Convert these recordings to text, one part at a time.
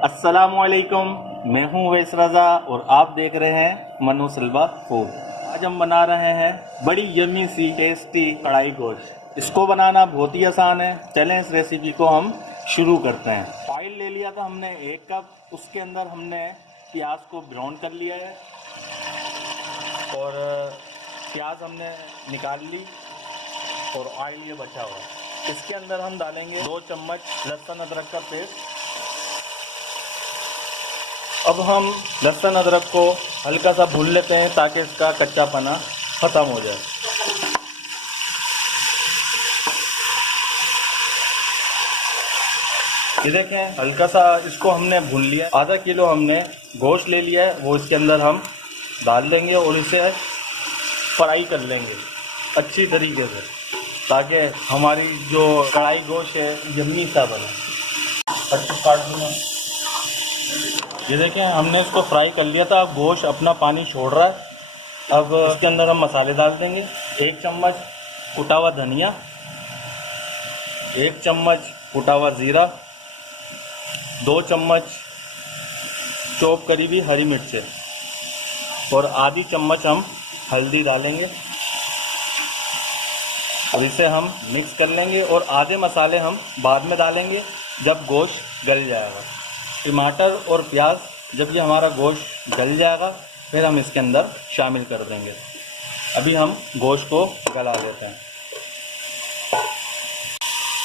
अस्सलामुअलैकुम, मैं हूं वैस रज़ा और आप देख रहे हैं मनु सिल्वा फूड। आज हम बना रहे हैं बड़ी यम्मी सी टेस्टी कढ़ाई गोश्त। इसको बनाना बहुत ही आसान है। चलें इस रेसिपी को हम शुरू करते हैं। ऑयल ले लिया था हमने 1 कप, उसके अंदर हमने प्याज को ब्राउन कर लिया है और प्याज हमने निकाल ली और ऑयल ये बचा हुआ है। इसके अंदर हम डालेंगे 2 चम्मच लहसुन अदरक का पेस्ट। अब हम लहसुन अदरक को हल्का सा भून लेते हैं ताकि इसका कच्चापना ख़त्म हो जाए। ये देखें, हल्का सा इसको हमने भून लिया। आधा किलो हमने गोश्त ले लिया है, वो इसके अंदर हम डाल देंगे और इसे फ्राई कर लेंगे अच्छी तरीके से ताकि हमारी जो कढ़ाई गोश्त है यम्मी सा बने। काट दूँगा। ये देखें, हमने इसको फ्राई कर लिया था। अब गोश्त अपना पानी छोड़ रहा है। अब इसके अंदर हम मसाले डाल देंगे। 1 चम्मच कुटा हुआ धनिया, 1 चम्मच कुटा हुआ ज़ीरा, 2 चम्मच चॉप करी हुई हरी मिर्चें और आधी चम्मच हम हल्दी डालेंगे और इसे हम मिक्स कर लेंगे। और आधे मसाले हम बाद में डालेंगे जब गोश्त गल जाएगा। टमाटर और प्याज जब ये हमारा गोश्त गल जाएगा फिर हम इसके अंदर शामिल कर देंगे। अभी हम गोश्त को गला लेते हैं।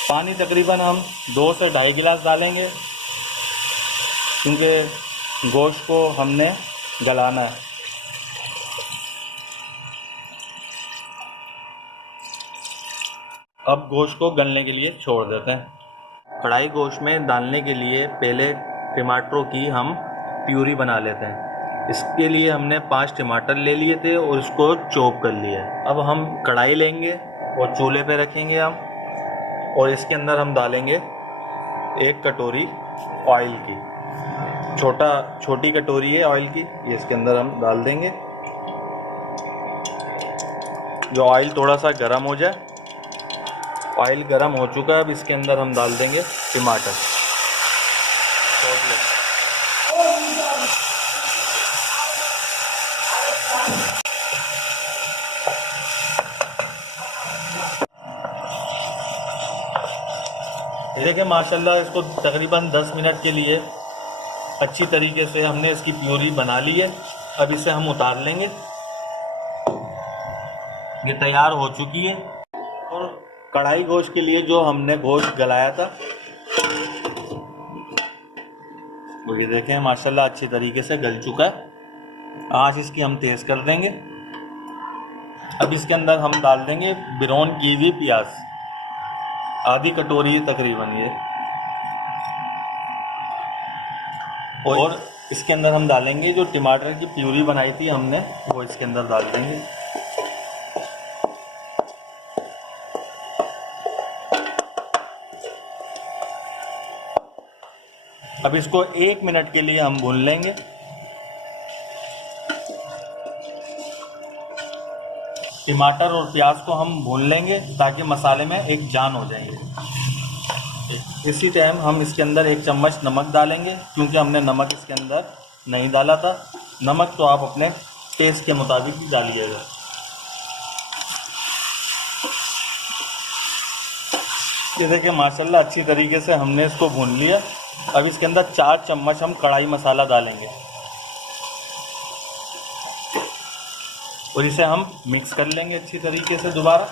पानी तकरीबन हम 2 से 2.5 गिलास डालेंगे क्योंकि गोश्त को हमने गलाना है। अब गोश्त को गलने के लिए छोड़ देते हैं। कढ़ाई गोश्त में डालने के लिए पहले टमाटरों की हम प्यूरी बना लेते हैं। इसके लिए हमने 5 टमाटर ले लिए थे और इसको चॉप कर लिया है। अब हम कढ़ाई लेंगे और चूल्हे पे रखेंगे हम और इसके अंदर हम डालेंगे 1 कटोरी ऑयल की। छोटी कटोरी है ऑयल की, ये इसके अंदर हम डाल देंगे। जो ऑयल थोड़ा सा गर्म हो जाए। ऑयल गर्म हो चुका है। अब इसके अंदर हम डाल देंगे टमाटर। देखिए माशाल्लाह, इसको तकरीबन 10 मिनट के लिए अच्छी तरीके से हमने इसकी प्यूरी बना ली है। अब इसे हम उतार लेंगे। ये तैयार हो चुकी है। और कढ़ाई गोश्त के लिए जो हमने गोश्त गलाया था वो ये देखें माशाल्लाह अच्छी तरीके से गल चुका है। आंच इसकी हम तेज़ कर देंगे। अब इसके अंदर हम डाल देंगे ब्राउन की हुई प्याज, आधी कटोरी तकरीबन ये। और इसके अंदर हम डालेंगे जो टमाटर की प्यूरी बनाई थी हमने, वो इसके अंदर डाल देंगे। अब इसको 1 मिनट के लिए हम भून लेंगे। टमाटर और प्याज को हम भून लेंगे ताकि मसाले में एक जान हो जाएंगे। इसी टाइम हम इसके अंदर 1 चम्मच नमक डालेंगे क्योंकि हमने नमक इसके अंदर नहीं डाला था। नमक तो आप अपने टेस्ट के मुताबिक ही डालिएगा। ये देखिए माशाल्लाह अच्छी तरीके से हमने इसको भून लिया। अब इसके अंदर 4 चम्मच हम कढ़ाई मसाला डालेंगे और इसे हम मिक्स कर लेंगे अच्छी तरीके से दोबारा।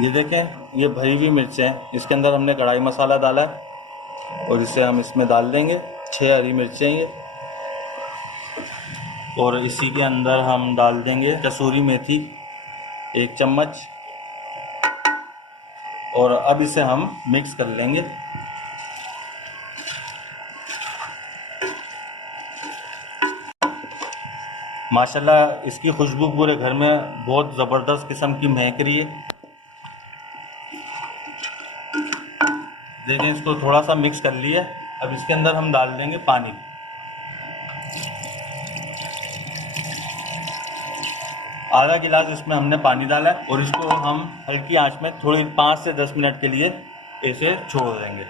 ये देखें, ये भरी हुई मिर्चें हैं, इसके अंदर हमने कढ़ाई मसाला डाला है और इसे हम इसमें डाल देंगे। 6 हरी मिर्चें ये, और इसी के अंदर हम डाल देंगे कसूरी मेथी 1 चम्मच और अब इसे हम मिक्स कर लेंगे। माशाल्लाह इसकी खुशबू पूरे घर में बहुत ज़बरदस्त किस्म की महक रही है। देखें, इसको थोड़ा सा मिक्स कर लिया। अब इसके अंदर हम डाल देंगे पानी। आधा गिलास इसमें हमने पानी डाला है और इसको हम हल्की आंच में थोड़ी 5 से 10 मिनट के लिए इसे छोड़ देंगे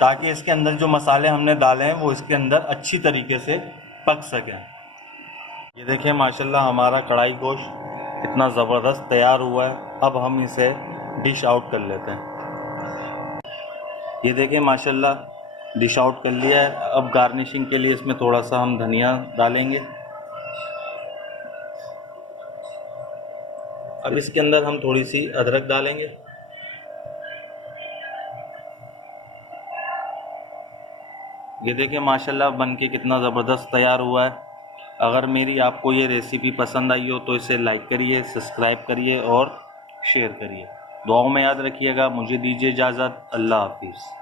ताकि इसके अंदर जो मसाले हमने डाले हैं वो इसके अंदर अच्छी तरीके से पक सकें। ये देखिए माशाल्लाह हमारा कढ़ाई गोश्त इतना ज़बरदस्त तैयार हुआ है। अब हम इसे डिश आउट कर लेते हैं। ये देखिए माशाल्लाह डिश आउट कर लिया है। अब गार्निशिंग के लिए इसमें थोड़ा सा हम धनिया डालेंगे। अब इसके अंदर हम थोड़ी सी अदरक डालेंगे। ये देखिए माशाल्लाह बन के कितना ज़बरदस्त तैयार हुआ है। अगर मेरी आपको ये रेसिपी पसंद आई हो तो इसे लाइक करिए, सब्सक्राइब करिए और शेयर करिए। दुआओं में याद रखिएगा। मुझे दीजिए इजाज़त। अल्लाह हाफिज़।